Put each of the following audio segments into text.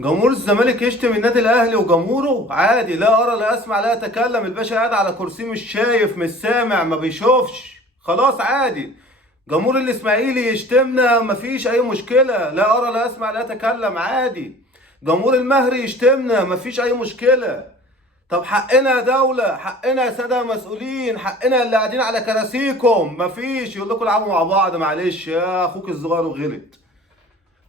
جمهور الزمالك يشتم النادي الاهلي وجمهوره عادي، لا ارى لا اسمع لا اتكلم. الباشا قاعد على كرسي، مش شايف مش سامع ما بيشوفش، خلاص عادي. جمهور الاسماعيلي يشتمنا مفيش اي مشكله، لا ارى لا اسمع لا اتكلم عادي. جمهور المهري يشتمنا مفيش اي مشكله. طب حقنا يا دولة، حقنا يا سادة مسؤولين، حقنا اللي قاعدين على كراسيكم مفيش. يقول لكم العبوا مع بعض، معلش يا اخوك الصغير وغلط.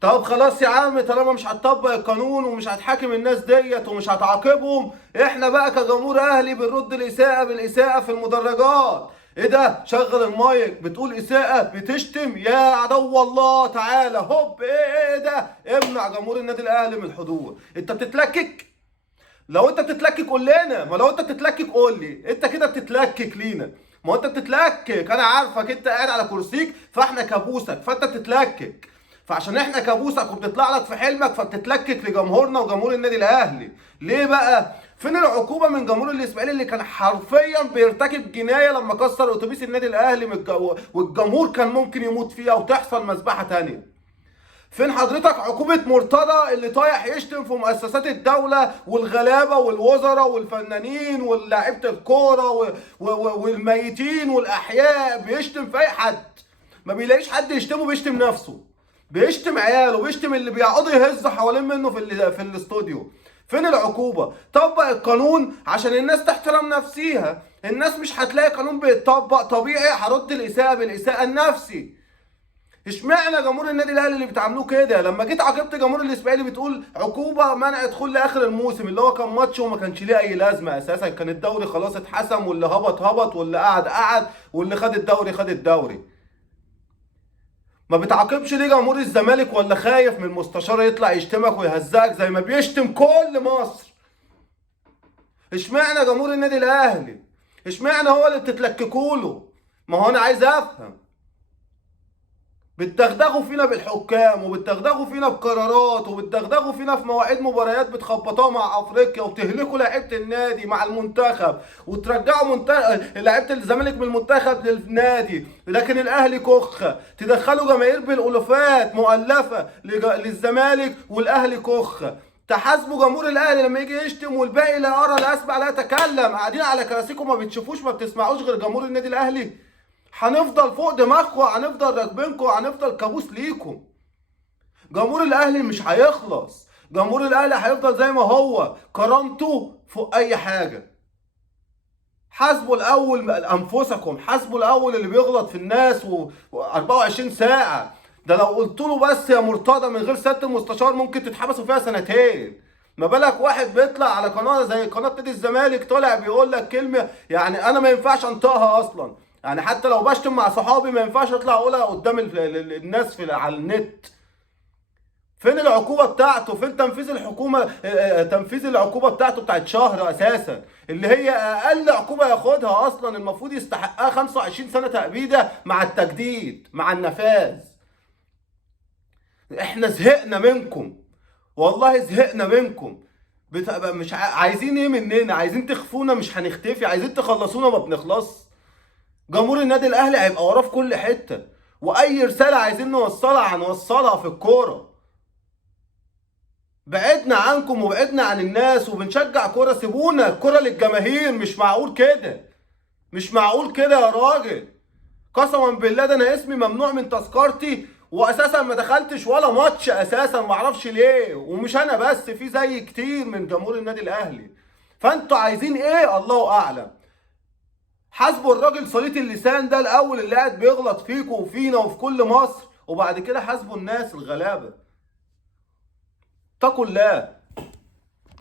طب خلاص يا عم، طالما مش هتطبق القانون ومش هتحاكم الناس ديت ومش هتعاقبهم، احنا بقى كجمهور اهلي بنرد الاساءة بالاساءة في المدرجات. ايه ده؟ شغل المايك بتقول اساءة بتشتم يا عدو الله، تعالى هوب ايه ده؟ امنع جمهور النادي الاهلي من الحضور. انت بتتلكك؟ لو انت بتتلكك قول لنا، ما لو انت بتتلكك قول لي، انت كده بتتلكك لينا. ما هو انت بتتلكك، انا عارفك انت قاعد على كرسيك فاحنا كابوسك فانت بتتلكك. فعشان احنا كابوسك وبتطلع لك في حلمك فبتتلكك لجمهورنا وجمهور النادي الاهلي. ليه بقى؟ فين العقوبه من جمهور الاسماعيلي اللي كان حرفيا بيرتكب جنايه لما كسر اتوبيس النادي الاهلي والجمهور كان ممكن يموت فيها وتحصل مذبحه تانيه؟ فين حضرتك عقوبة مرتضى اللي طايح يشتم في مؤسسات الدولة والغلابة والوزراء والفنانين ولاعيبة الكورة والميتين والأحياء، بيشتم في أي حد. ما بيلاقيش حد يشتمه بيشتم نفسه، بيشتم عياله، بيشتم اللي بيقعدوا يهزوا حوالين منه في الاستوديو. فين العقوبة؟ طبق القانون عشان الناس تحترم نفسيها. الناس مش هتلاقي قانون بيتطبق طبيعي هرد الإساءة بالإساءة النفسي. اشمعنى جمهور النادي الاهلي اللي بتعاملوه كده؟ لما جيت عاقبت جمهور الاسماعيلي بتقول عقوبه منع دخول لاخر الموسم، اللي هو كان ماتش وما كانش ليه اي لازمه اساسا، كان الدوري خلاص اتحسم، واللي هبط هبط واللي قعد قعد واللي خد الدوري خد الدوري. ما بتعاقبش ليه جمهور الزمالك؟ ولا خايف من المستشار يطلع يشتمك ويهزقك زي ما بيشتم كل مصر؟ اشمعنى جمهور النادي الاهلي؟ اشمعنى هو اللي بتتلككوا له؟ ما هو انا عايز افهم. بتدغدغوا فينا بالحكام، وبتدغدغوا فينا بقرارات، وبتدغدغوا فينا في مواعيد مباريات بتخبطوها مع افريقيا، وتهلكوا لعيبه النادي مع المنتخب، وترجعوا لعيبه الزمالك من المنتخب للنادي. لكن الاهلي كخ، تدخلوا جماهير بالالوفات مؤلفه للزمالك والاهلي كخ. تحاسبوا جمهور الاهلي لما يجي يشتم، والباقي لا ارى لا اسمع لا اتكلم، قاعدين على كراسيكم ما بتشوفوش ما بتسمعوش غير جمهور النادي الاهلي. هنفضل فوق دماغكم، هنفضل راكبينكم، هنفضل كابوس ليكم. جمهور الاهلي مش هيخلص، جمهور الاهلي هيفضل زي ما هو، كرامته فوق اي حاجه. حاسبوا الاول انفسكم، حاسبوا الاول اللي بيغلط في الناس 24 ساعه. ده لو قلت له بس يا مرتضى من غير سياده المستشار ممكن تتحبسوا فيها سنتين. ما بالك واحد بيطلع على قناه زي قناه نادي الزمالك طالع بيقول لك كلمه يعني انا ما ينفعش انطقها اصلا. يعني حتى لو بشتم مع صحابي ما ينفعش اطلع اقولها قدام الناس على النت. فين العقوبة بتاعته؟ فين تنفيذ الحكومة؟ تنفيذ العقوبة بتاعته بتاعت شهر اساسا، اللي هي اقل عقوبة ياخدها اصلا، المفروض يستحقها 25 سنة تأبيدة مع التجديد مع النفاذ. احنا زهقنا منكم، والله زهقنا منكم. مش عايزين ايه مننا؟ عايزين تخفونا مش هنختفي، عايزين تخلصونا ما بنخلص. جمهور النادي الاهلي هيبقى وراه في كل حتة، واي رسالة عايزين نوصلها هنوصلها في الكورة. بعدنا عنكم وبعدنا عن الناس وبنشجع كرة، سيبونا الكرة للجماهير. مش معقول كده، مش معقول كده يا راجل. قسما بالله ده انا اسمي ممنوع من تذكرتي، واساسا ما دخلتش ولا ماتش اساسا، ما اعرفش ليه. ومش انا بس، في زي كتير من جمهور النادي الاهلي. فانتوا عايزين ايه؟ الله اعلم. حاسبوا الراجل صليت اللسان ده الاول اللي قاعد بيغلط فيكم وفينا وفي كل مصر، وبعد كده حاسبوا الناس الغلابه. اتقوا الله.